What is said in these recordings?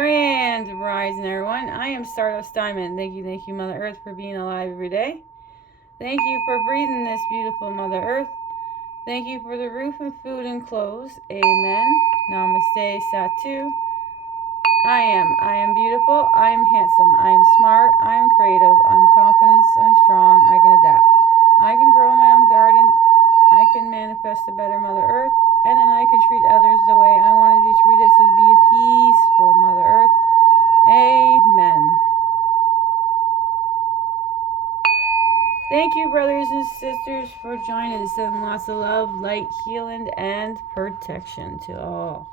Grand rising, everyone. I am Stardust Diamond. Thank you, Mother Earth, for being alive every day. Thank you for breathing this beautiful Mother Earth. Thank you for the roof and food and clothes. Amen. Namaste, Satu. I am beautiful. I am handsome. I am smart. I am creative. I'm confident. I'm strong. I can adapt. I can grow my own garden. I can manifest a better Mother Earth. And then I can treat others the way I want to be treated, so to be a peaceful Mother Earth. Amen. Thank you, brothers and sisters, for joining. Sending lots of love, light, healing, and protection to all.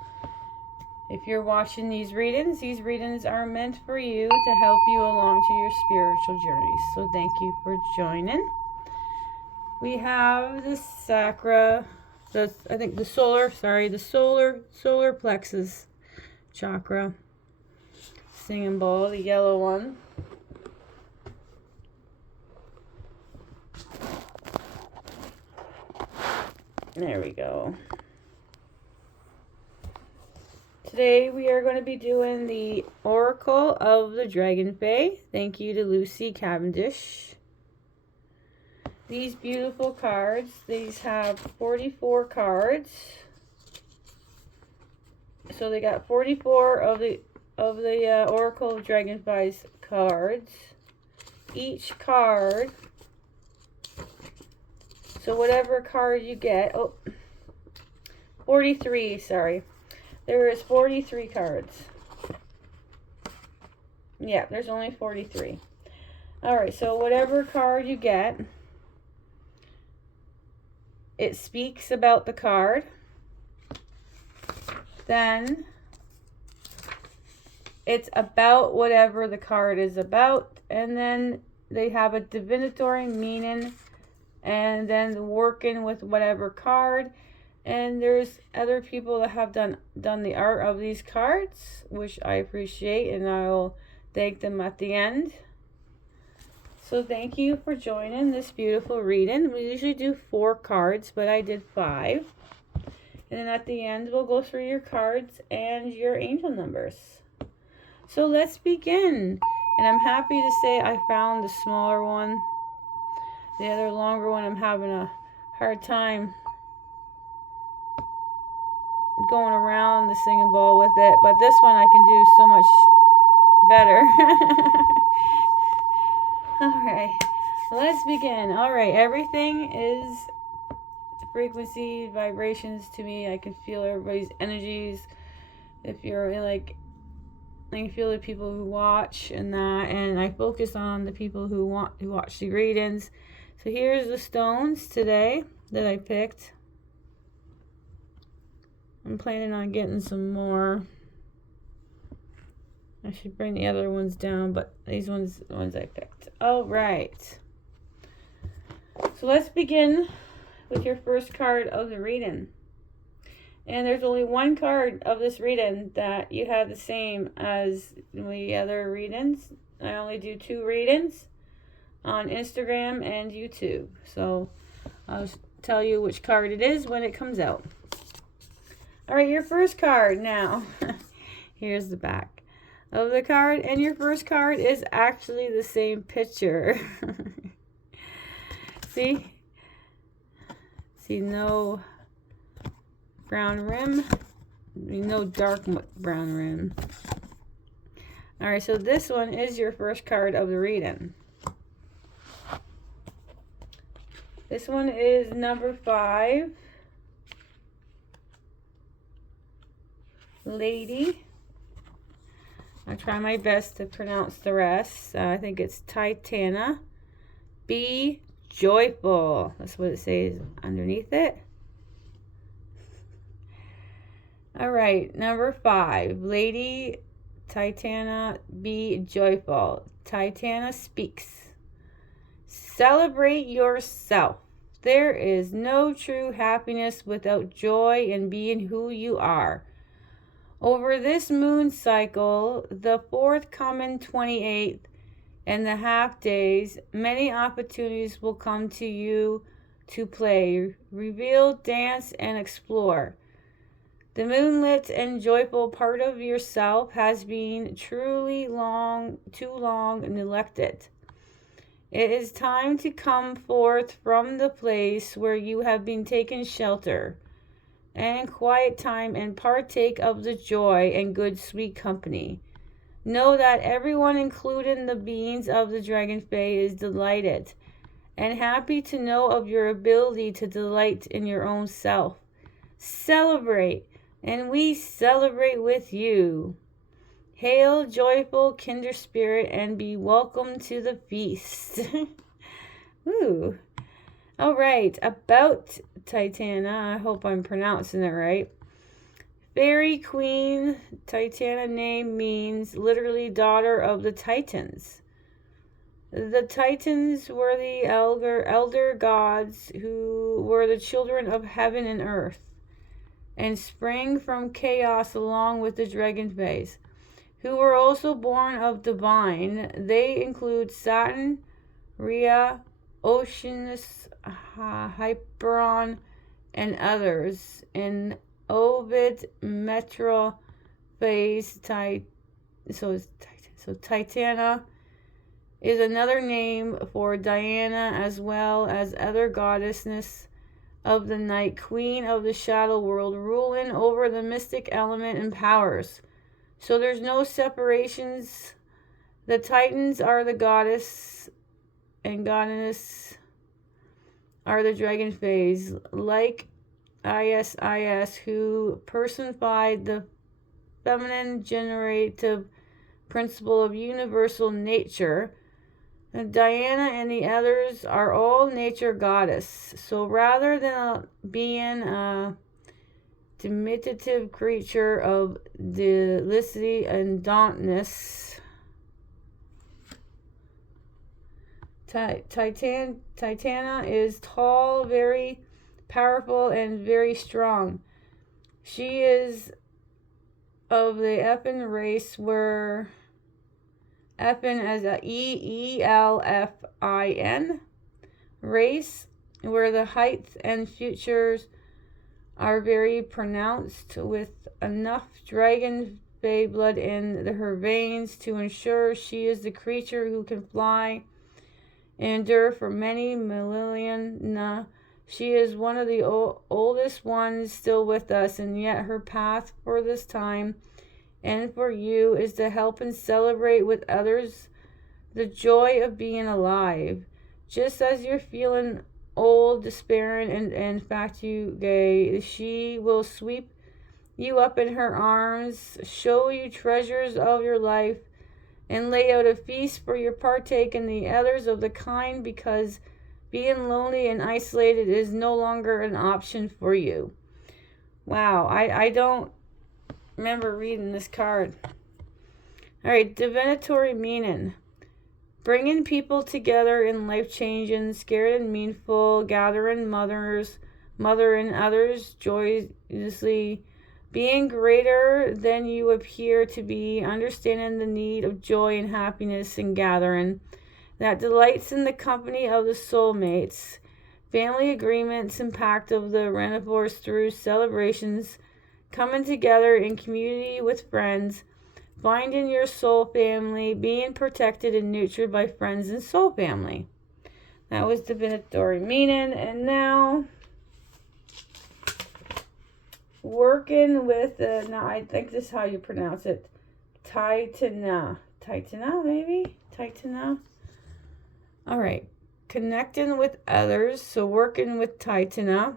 If you're watching these readings are meant for you to help you along to your spiritual journey. So thank you for joining. We have the sacra, the solar plexus chakra singing bowl, the yellow one. There we go. Today we are going to be doing the Oracle of the Dragonfae. Thank you to Lucy Cavendish. These beautiful cards, these have 44 cards. So they got 44 of the Oracle of Dragonfly's cards. Each card, so whatever card you get, 43, sorry. There is 43 cards. Yeah, there's only 43. Alright, so whatever card you get, it speaks about the card. Then it's about whatever the card is about. And then they have a divinatory meaning. And then working with whatever card. And there's other people that have done the art of these cards, which I appreciate, and I will thank them at the end. So thank you for joining this beautiful reading. We usually do 4 cards, but I did 5. And then at the end, we'll go through your cards and your angel numbers. So let's begin. And I'm happy to say I found the smaller one. The other longer one, I'm having a hard time going around the singing bowl with it, but this one I can do so much better. Alright, let's begin. Alright, everything is frequency, vibrations to me. I can feel everybody's energies. If you're like, I can feel the people who watch and that, and I focus on the people who watch the readings. So here's the stones today that I picked. I'm planning on getting some more. I should bring the other ones down, but these ones are the ones I picked. All right. So let's begin with your first card of the reading. And there's only one card of this reading that you have the same as the other readings. I only do 2 readings on Instagram and YouTube. So I'll tell you which card it is when it comes out. Alright, your first card now. Here's the back of the card. And your first card is actually the same picture. See? See, no brown rim. No dark brown rim. Alright, so this one is your first card of the reading. This one is number 5. Lady. I'll try my best to pronounce the rest. I think it's Titana. Be joyful. That's what it says underneath it. Alright, number 5. Lady Titana, be joyful. Titana speaks. Celebrate yourself. There is no true happiness without joy in being who you are. Over this moon cycle, the forthcoming 28th and the half days, many opportunities will come to you to play, reveal, dance, and explore. The moonlit and joyful part of yourself has been too long neglected. It is time to come forth from the place where you have been taken shelter and quiet time and partake of the joy and good sweet company. Know that everyone, including the beings of the Dragonfae, is delighted and happy to know of your ability to delight in your own self. Celebrate, and we celebrate with you. Hail, joyful kinder spirit, and be welcome to the feast. Ooh. All right, about Titana. I hope I'm pronouncing it right. Fairy Queen Titana name means literally daughter of the Titans. The Titans were the elder gods who were the children of heaven and earth and sprang from chaos along with the Dragonfaes, who were also born of divine. They include Saturn, Rhea, Oceanus, Hyperon, and others. In Ovid Metro phase, so Titana is another name for Diana, as well as other goddesses of the night, queen of the shadow world, ruling over the mystic element and powers. So there's no separations. The Titans are the goddess and goddess are the Dragonfaes, like Isis, who personified the feminine generative principle of universal nature. And Diana and the others are all nature goddess. So rather than being a diminutive creature of delicity and dauntlessness, Titana is tall, very powerful, and very strong. She is of the Elfin race, where Elfin as a EELFIN race, where the height and features are very pronounced, with enough Dragonfae blood in her veins to ensure she is the creature who can fly and endure for many millennia. She is one of the oldest ones still with us, and yet her path for this time and for you is to help and celebrate with others the joy of being alive. Just as you're feeling old, despairing, and infatuated, she will sweep you up in her arms, show you treasures of your life, and lay out a feast for your partake in the others of the kind, because being lonely and isolated is no longer an option for you. Wow, I don't remember reading this card. All right, divinatory meaning. Bringing people together in life-changing, scared and meaningful, gathering mother and others joyously, being greater than you appear to be, understanding the need of joy and happiness and gathering, that delights in the company of the soulmates, family agreements and pact of the Renivores through celebrations, coming together in community with friends, finding your soul family, being protected and nurtured by friends and soul family. That was divinatory meaning. And now, working with, now I think this is how you pronounce it, Titana, maybe? Titana? All right, connecting with others, so working with Titana,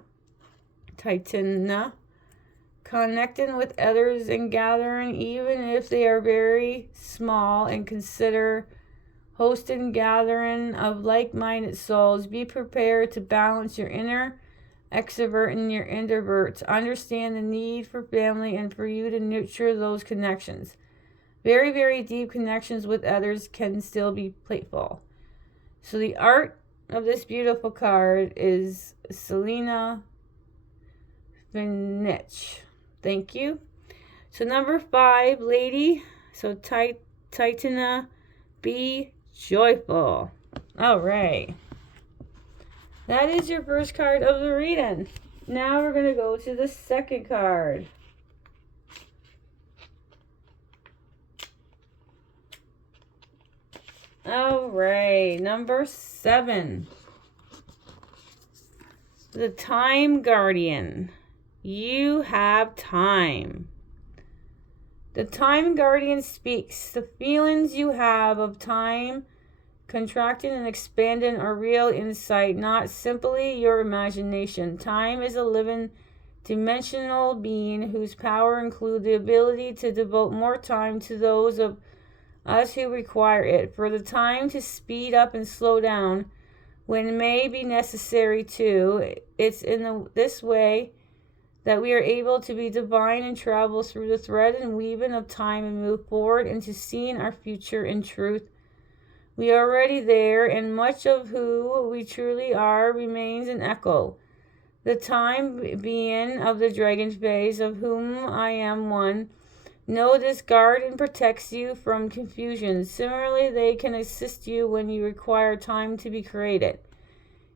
connecting with others and gathering, even if they are very small, and consider hosting gathering of like-minded souls. Be prepared to balance your inner extrovert and your introvert. Understand the need for family and for you to nurture those connections. Very, very deep connections with others can still be playful. So the art of this beautiful card is Selena Vinich. Thank you. So number 5, lady. So Titana, be joyful. All right. That is your first card of the reading. Now we're going to go to the second card. right, number 7. The Time Guardian. You have time. The Time Guardian speaks. The feelings you have of time contracting and expanding are real insight, not simply your imagination. Time is a living dimensional being whose power includes the ability to devote more time to those of us who require it. For the time to speed up and slow down when it may be necessary to. It's in this way that we are able to be divine and travel through the thread and weaving of time and move forward into seeing our future in truth. We are already there, and much of who we truly are remains an echo. The time being of the Dragonfae, of whom I am one, know this guard and protects you from confusion. Similarly, they can assist you when you require time to be created.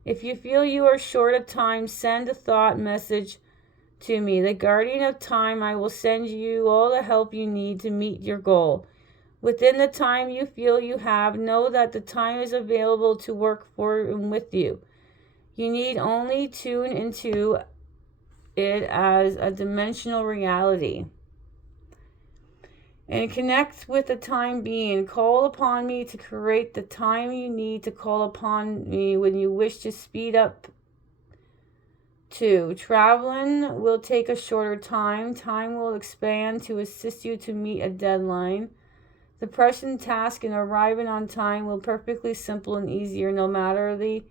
If you feel you are short of time, send a thought message to me, the guardian of time. I will send you all the help you need to meet your goal. Within the time you feel you have, know that the time is available to work for and with you. You need only tune into it as a dimensional reality and connect with the time being. Call upon me to create the time you need to call upon me when you wish to speed up. 2. Traveling will take a shorter time. Time will expand to assist you to meet a deadline. The present task in arriving on time will perfectly simple and easier no matter the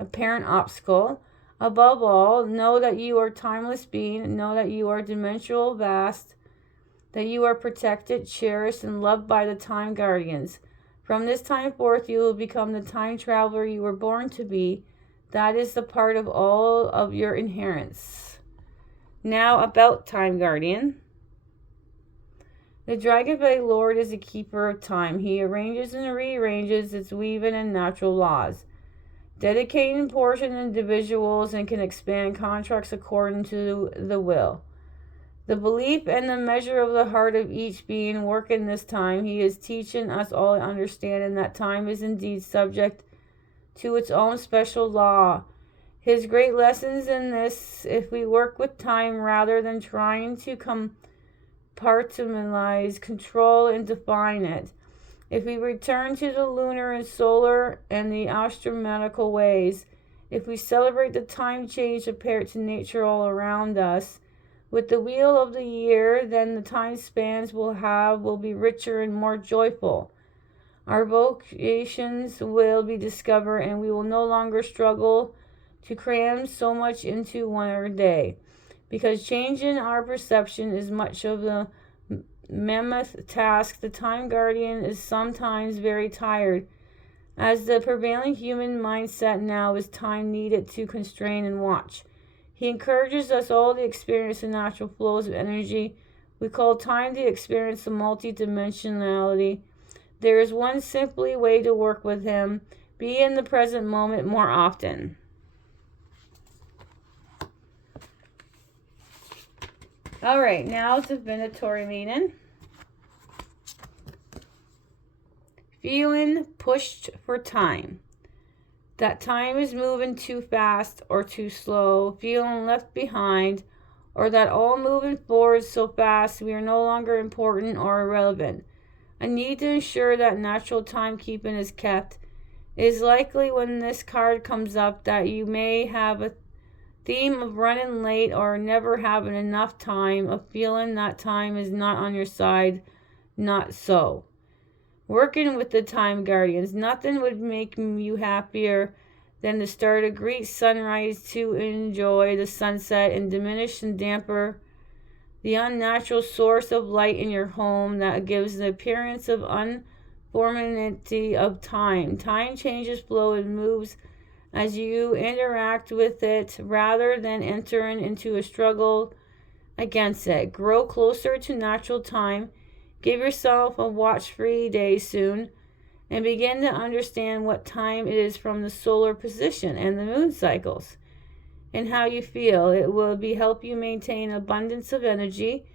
apparent obstacle. Above all, know that you are timeless being. Know that you are dimensional vast, that you are protected, cherished, and loved by the Time Guardians. From this time forth, you will become the time traveler you were born to be. That is the part of all of your inherence. Now about Time Guardian. The Dragonfae Lord is a keeper of time. He arranges and rearranges its weaving and natural laws, dedicating portion individuals and can expand contracts according to the will. The belief and the measure of the heart of each being work in this time. He is teaching us all understanding that time is indeed subject to its own special law. His great lessons in this, if we work with time rather than trying to compartmentalize, control, and define it. If we return to the lunar and solar and the astronomical ways, if we celebrate the time change apparent to nature all around us, with the wheel of the year, then the time spans will be richer and more joyful. Our vocations will be discovered, and we will no longer struggle to cram so much into one day, because changing our perception is much of the mammoth task. The Time Guardian is sometimes very tired, as the prevailing human mindset now is time needed to constrain and watch. He encourages us all to experience the natural flows of energy. We call time to experience the multidimensionality. There is one simply way to work with him. Be in the present moment more often. All right, now divinatory meaning. Feeling pushed for time. That time is moving too fast or too slow. Feeling left behind, or that all moving forward so fast we are no longer important or irrelevant. A need to ensure that natural timekeeping is kept. It is likely when this card comes up that you may have a theme of running late or never having enough time, of feeling that time is not on your side. Not so. Working with the Time Guardians, nothing would make you happier than to start a great sunrise, to enjoy the sunset and diminish and damper the unnatural source of light in your home that gives the appearance of uniformity of time. Time changes, flow, and moves as you interact with it rather than entering into a struggle against it. Grow closer to natural time. Give yourself a watch-free day soon and begin to understand what time it is from the solar position and the moon cycles and how you feel. It will help you maintain abundance of energy,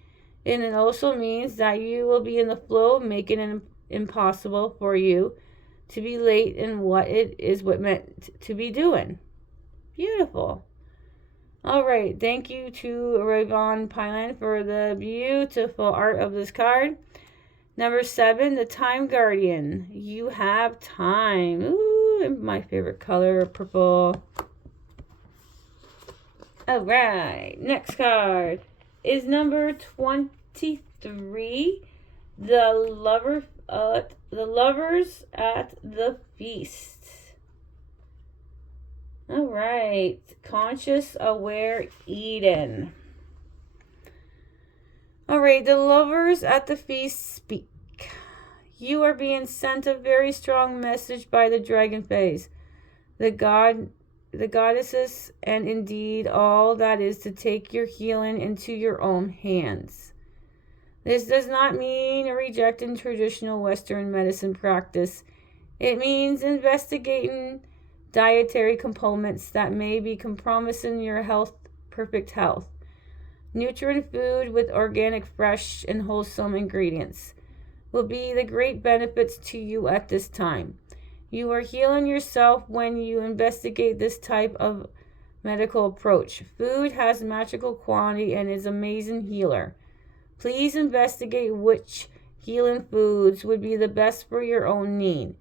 and it also means that you will be in the flow, making it impossible for you to be late in what it is what meant to be doing. Beautiful. All right, thank you to Ravon Pyland for the beautiful art of this card. Number 7, the Time Guardian. You have time. Ooh, my favorite color, purple. All right, next card is number 23, the lovers at the feast. All right, conscious, aware Eden. All right, the lovers at the feast speak. You are being sent a very strong message by the Dragonfae, the goddesses, and indeed all that is to take your healing into your own hands. This does not mean rejecting traditional Western medicine practice. It means investigating dietary components that may be compromising your health, perfect health. Nutrient food with organic, fresh, and wholesome ingredients will be the great benefits to you at this time. You are healing yourself when you investigate this type of medical approach. Food has magical quality and is an amazing healer. Please investigate which healing foods would be the best for your own need.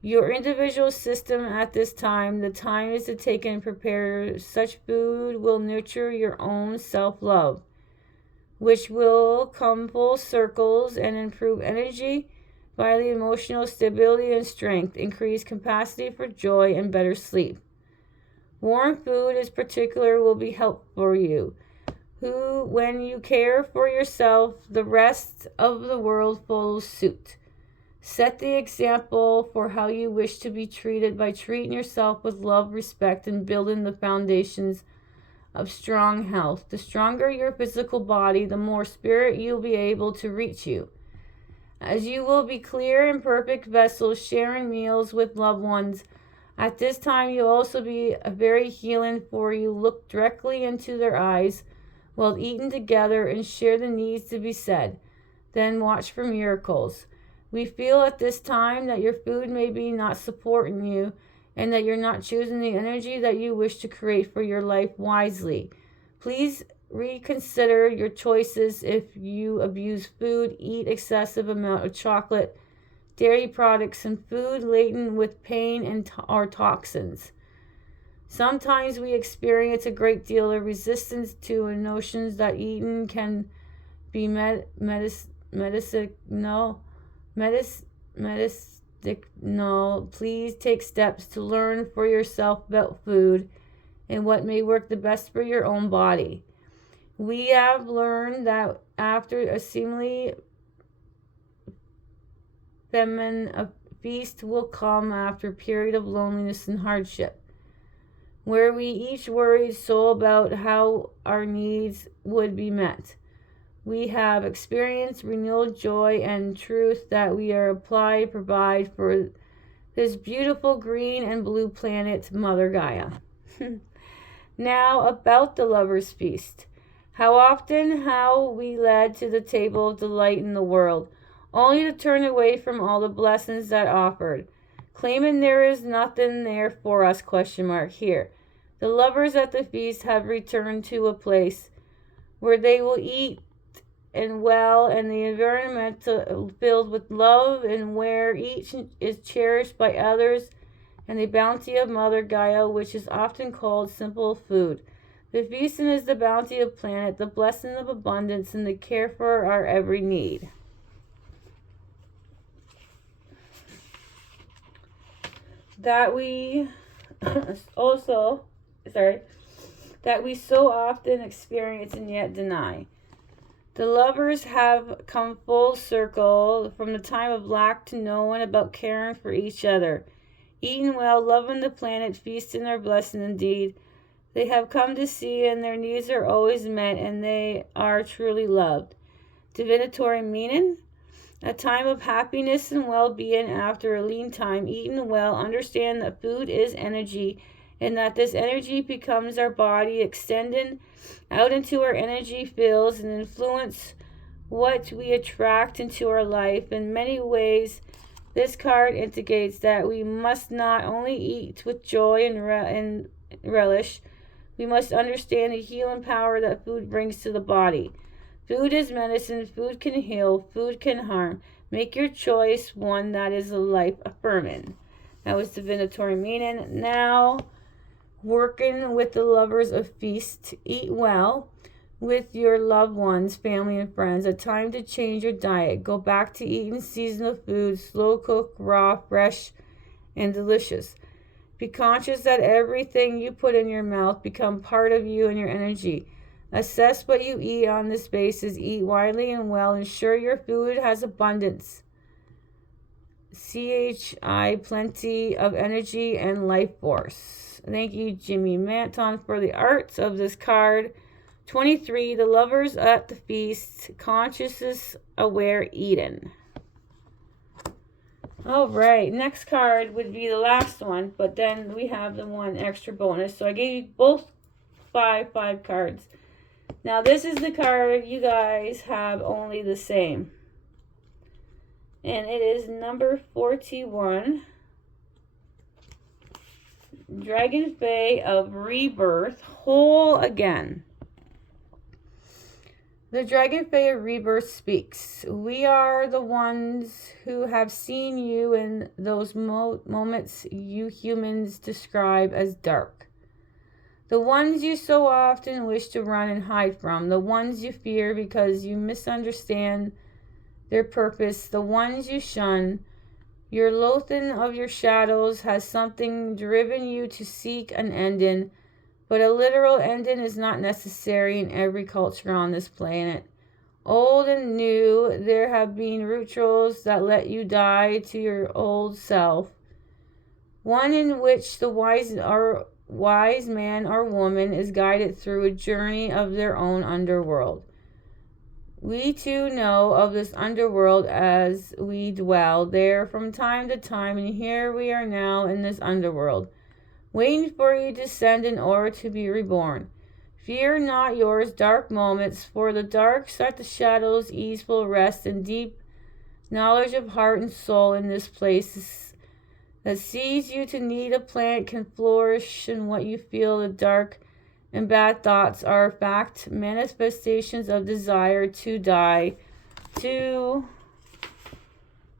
Your individual system at this time, the time is to take and prepare such food will nurture your own self-love, which will come full circles and improve energy, vitally emotional stability and strength, increase capacity for joy and better sleep. Warm food in particular will be helpful for you, who, when you care for yourself, the rest of the world follows suit. Set the example for how you wish to be treated by treating yourself with love, respect, and building the foundations of strong health. The stronger your physical body, the more spirit you'll be able to reach you. As you will be clear and perfect vessels sharing meals with loved ones, at this time you'll also be a very healing for you. Look directly into their eyes while eating together and share the needs to be said. Then watch for miracles. We feel at this time that your food may be not supporting you and that you're not choosing the energy that you wish to create for your life wisely. Please reconsider your choices if you abuse food, eat excessive amount of chocolate, dairy products, and food laden with pain and or toxins. Sometimes we experience a great deal of resistance to notions that eating can be medicinal. Please take steps to learn for yourself about food and what may work the best for your own body. We have learned that after a seemingly feminine a feast will come after a period of loneliness and hardship, where we each worried so about how our needs would be met. We have experienced renewed joy and truth that we are applied provide for this beautiful green and blue planet, Mother Gaia. Now about the Lover's Feast. How often how we led to the table of delight in the world, only to turn away from all the blessings that offered, claiming there is nothing there for us, ? Here. The lovers at the feast have returned to a place where they will eat and well, and the environment filled with love, and where each is cherished by others, and the bounty of Mother Gaia, which is often called simple food. The feasting is the bounty of planet, the blessing of abundance, and the care for our every need. That we so often experience and yet deny. The lovers have come full circle from the time of lack to knowing about caring for each other, eating well, loving the planet, feasting our blessing indeed. They have come to see, and their needs are always met, and they are truly loved. Divinatory meaning: a time of happiness and well-being after a lean time, eating well. Understand that food is energy, and that this energy becomes our body, extending out into our energy fields and influence what we attract into our life. In many ways, This card indicates that we must not only eat with joy and relish, we must understand the healing power that food brings to the body. Food is medicine. Food can heal. Food can harm. Make your choice one that is life affirming. That was divinatory meaning. Now, working with the lovers of feast. Eat well with your loved ones, family, and friends. A time to change your diet. Go back to eating seasonal food, slow cooked, raw, fresh, and delicious. Be conscious that everything you put in your mouth becomes part of you and your energy. Assess what you eat on this basis. Eat widely and well. Ensure your food has abundance. CHI, plenty of energy and life force. Thank you, Jimmy Manton, for the arts of this card. 23, the lovers at the feast. Consciousness aware Eden. All right, next card would be the last one, but then we have the one extra bonus. So I gave you both five cards. Now this is the card you guys have only the same. And it is number 41. Dragonfae of Rebirth, whole again. The Dragonfae of Rebirth speaks. We are the ones who have seen you in those moments you humans describe as dark. The ones you so often wish to run and hide from. The ones you fear because you misunderstand their purpose. The ones you shun. Your loathing of your shadows has something driven you to seek an ending. But a literal ending is not necessary in every culture on this planet. Old and new, there have been rituals that let you die to your old self. One in which the wise man or woman is guided through a journey of their own underworld. We too know of this underworld as we dwell there from time to time, and here we are now in this underworld, waiting for you to descend in order to be reborn. Fear not yours dark moments, for the dark at the shadows easeful rest and deep knowledge of heart and soul in this place that sees you to need a plant can flourish in what you feel. The dark and bad thoughts are fact manifestations of desire to die to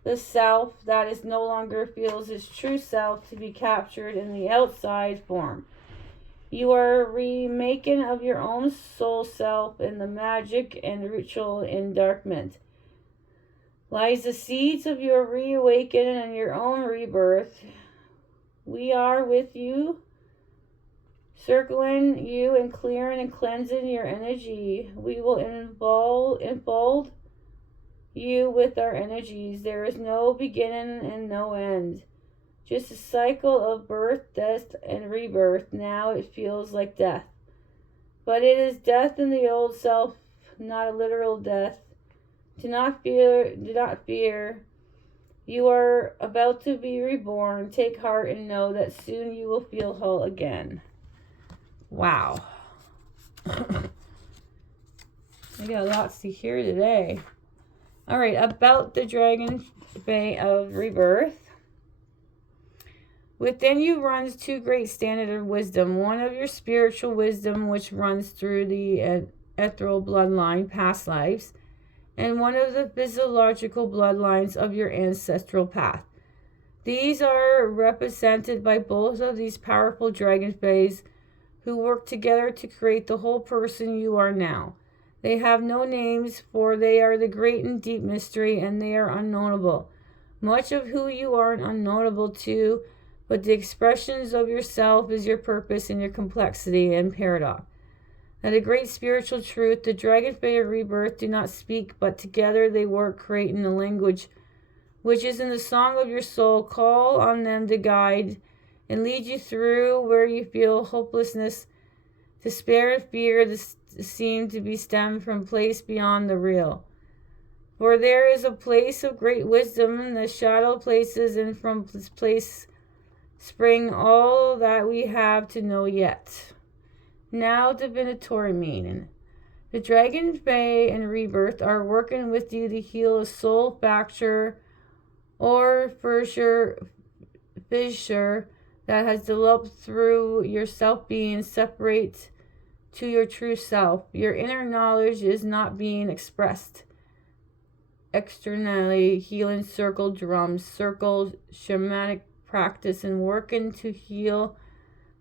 the self that is no longer feels its true self to be captured in the outside form. You are a remaking of your own soul self in the magic and ritual endarkment. Lies the seeds of your reawakening and your own rebirth. We are with you, circling you and clearing and cleansing your energy. We will enfold you with our energies. There is no beginning and no end. Just a cycle of birth, death, and rebirth. Now it feels like death. But it is death in the old self, not a literal death. Do not fear. You are about to be reborn. Take heart and know that soon you will feel whole again. Wow. I got lots to hear today. All right, about the Dragonfae of Rebirth. Within you runs two great standards of wisdom. One of your spiritual wisdom, which runs through the ethereal bloodline, past lives, and one of the physiological bloodlines of your ancestral path. These are represented by both of these powerful Dragonfaes who work together to create the whole person you are now. They have no names, for they are the great and deep mystery, and they are unknowable. Much of who you are unknowable too, but the expressions of yourself is your purpose and your complexity and paradox. And a great spiritual truth, the Dragonfae of Rebirth do not speak, but together they work, creating a language which is in the song of your soul. Call on them to guide and lead you through where you feel hopelessness, despair, and fear seem to be stemmed from place beyond the real. For there is a place of great wisdom in the shadow places, and from this place spring all that we have to know yet. Now divinatory meaning. The Dragonfae and Rebirth are working with you to heal a soul fracture or fissure that has developed through your self being separate to your true self. Your inner knowledge is not being expressed externally. Healing circle drums, circles, shamanic practice, and working to heal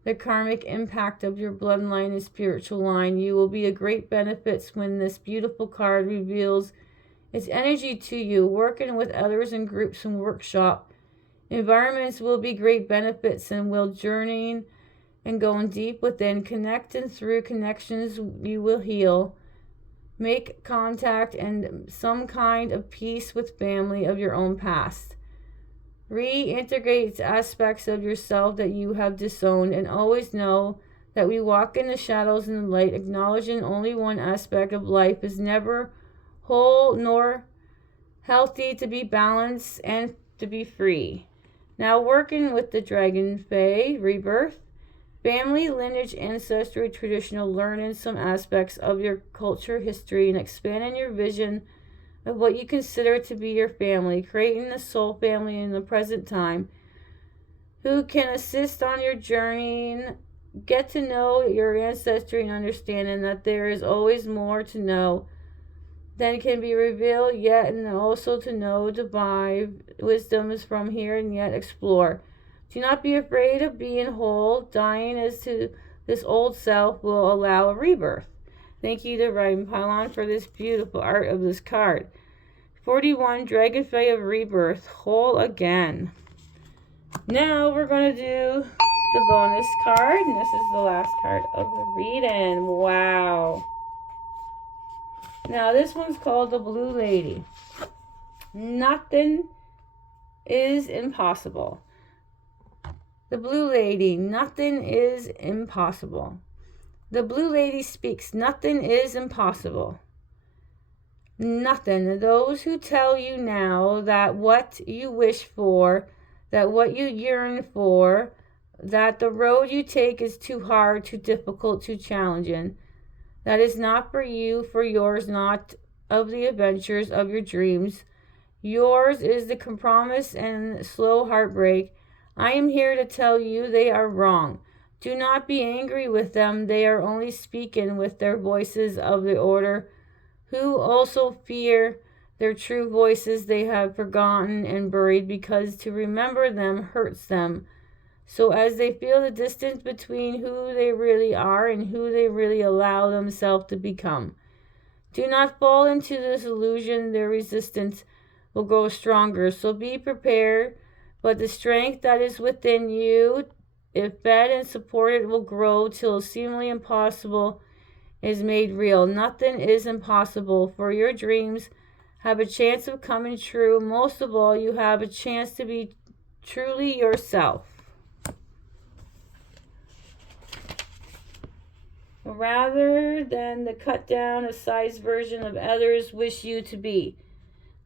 the karmic impact of your bloodline and spiritual line. You will be a great benefit when this beautiful card reveals its energy to you. Working with others in groups and workshop environments will be great benefits, and will journeying and going deep within. Connecting through connections you will heal. Make contact and some kind of peace with family of your own past. Reintegrate aspects of yourself that you have disowned, and always know that we walk in the shadows and the light, acknowledging only one aspect of life is never whole nor healthy, to be balanced and to be free. Now, working with the Dragonfae rebirth, family, lineage, ancestry, traditional, learning some aspects of your culture, history, and expanding your vision of what you consider to be your family, creating a soul family in the present time who can assist on your journey. Get to know your ancestry and understanding that there is always more to know than can be revealed yet, and also to know divine wisdoms from here and yet explore. Do not be afraid of being whole. Dying as to this old self will allow a rebirth. Thank you to Ryan Pylon for this beautiful art of this card. 41, Dragonfae of Rebirth, whole again. Now we're going to do the bonus card, and this is the last card of the reading. Wow. Now this one's called the Blue Lady. Nothing is impossible. The Blue Lady, nothing is impossible. The Blue Lady speaks, nothing is impossible. Nothing. Those who tell you now that what you wish for, that what you yearn for, that the road you take is too hard, too difficult, too challenging, that is not for you, for yours not of the adventures of your dreams. Yours is the compromise and slow heartbreak. I am here to tell you they are wrong. Do not be angry with them. They are only speaking with their voices of the order, who also fear their true voices they have forgotten and buried, because to remember them hurts them. So as they feel the distance between who they really are and who they really allow themselves to become. Do not fall into this illusion. Their resistance will grow stronger. So be prepared. But the strength that is within you, if fed and supported, will grow till seemingly impossible is made real. Nothing is impossible, for your dreams have a chance of coming true. Most of all, you have a chance to be truly yourself, rather than the cut down a size version of others wish you to be.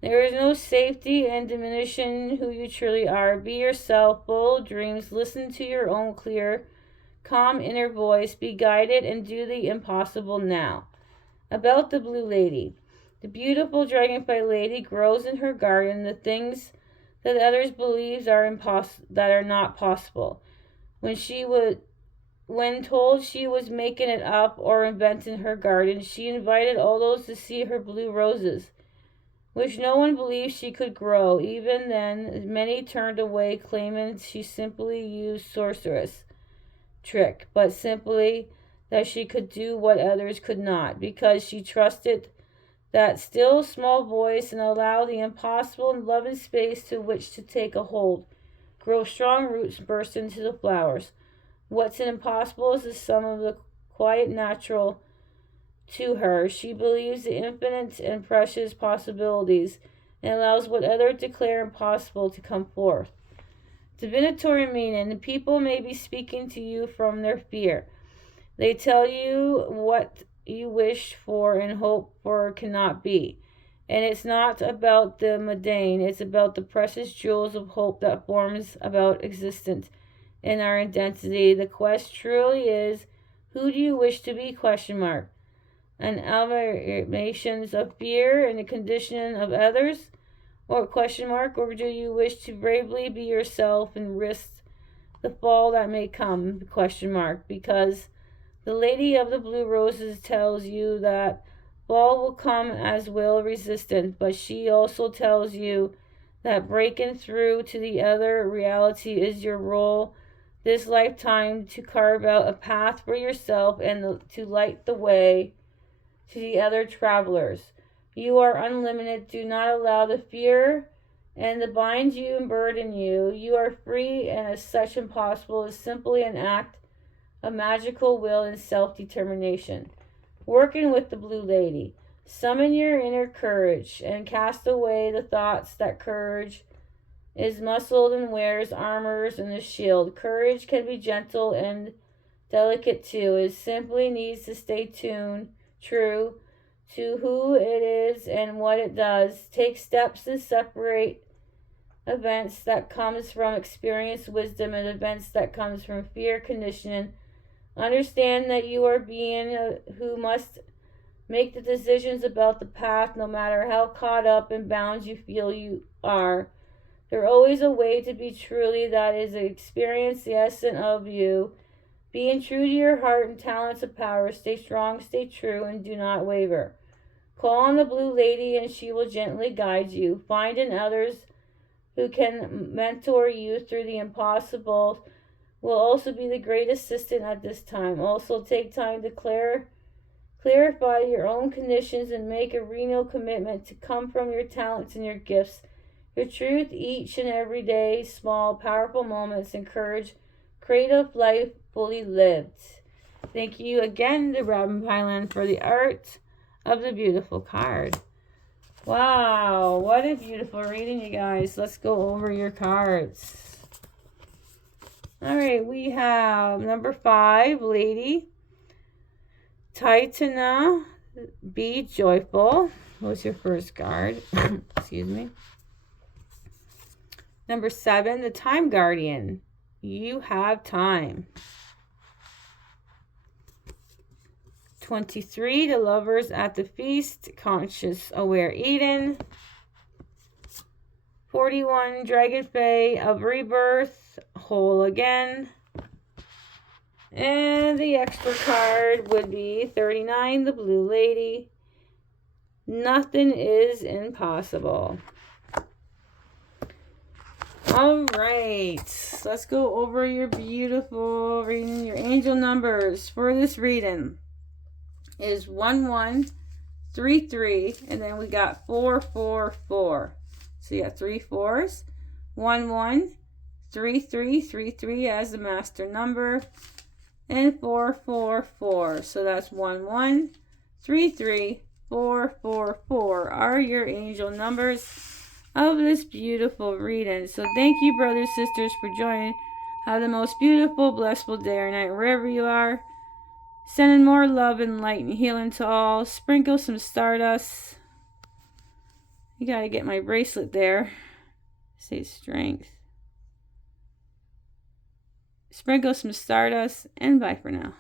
There is no safety in diminishing who you truly are. Be yourself, bold dreams, listen to your own clear, calm inner voice, be guided, and do the impossible now. About the Blue Lady. The beautiful Dragonfly lady grows in her garden the things that others believe that are not possible. When told she was making it up or inventing her garden, she invited all those to see her blue roses, which no one believed she could grow. Even then, many turned away, claiming she simply used sorceress trick, but simply that she could do what others could not, because she trusted that still small voice and allowed the impossible and loving space to which to take a hold, grow strong roots, burst into the flowers. What's impossible is the sum of the quiet natural to her. She believes the infinite and precious possibilities and allows what others declare impossible to come forth. Divinatory meaning. People may be speaking to you from their fear. They tell you what you wish for and hope for cannot be. And it's not about the mundane, it's about the precious jewels of hope that forms about existence in our identity. The quest truly is, who do you wish to be? An amalgamations of fear and the condition of others, or question mark, or do you wish to bravely be yourself and risk the fall that may come, question mark, because the Lady of the Blue Roses tells you that fall will come as will resistance, but she also tells you that breaking through to the other reality is your role this lifetime, to carve out a path for yourself and to light the way to the other travelers. You are unlimited. Do not allow the fear and the bind you and burden you. You are free, and as such impossible is simply an act of magical will and self-determination. Working with the Blue Lady. Summon your inner courage and cast away the thoughts that courage is muscled and wears armors and a shield. Courage can be gentle and delicate too. It simply needs to stay true to who it is and what it does. Take steps to separate events that comes from experience, wisdom, and events that comes from fear, conditioning. Understand that you are being who must make the decisions about the path, no matter how caught up and bound you feel you are. There's always a way to be truly that is experience the essence of you. Being true to your heart and talents of power. Stay strong, stay true, and do not waver. Call on the Blue Lady and she will gently guide you. Find in others who can mentor you through the impossible will also be the great assistant at this time. Also take time to clarify your own conditions and make a renewed commitment to come from your talents and your gifts. Your truth each and every day, small, powerful moments encourage creative life fully lived. Thank you again to Robin Pyland for the art of the beautiful card. Wow, what a beautiful reading, you guys. Let's go over your cards. All right, we have number 5, Lady. Titana, be joyful. What's your first card? Excuse me. Number 7, the Time Guardian. You have time. 23, the Lovers at the Feast. Conscious, aware Eden. 41, Dragonfae of Rebirth. Whole again. And the extra card would be 39, the Blue Lady. Nothing is impossible. All right, let's go over your beautiful reading. Your angel numbers for this reading is 1133, and then we got 444. So you got 3 4s, 113333 as the master number, and 444. So that's 1133444 are your angel numbers of this beautiful reading. So thank you, brothers, sisters, for joining. Have the most beautiful, blissful day or night wherever you are. Sending more love and light and healing to all. Sprinkle some stardust. You gotta get my bracelet there. Say strength. Sprinkle some stardust, and bye for now.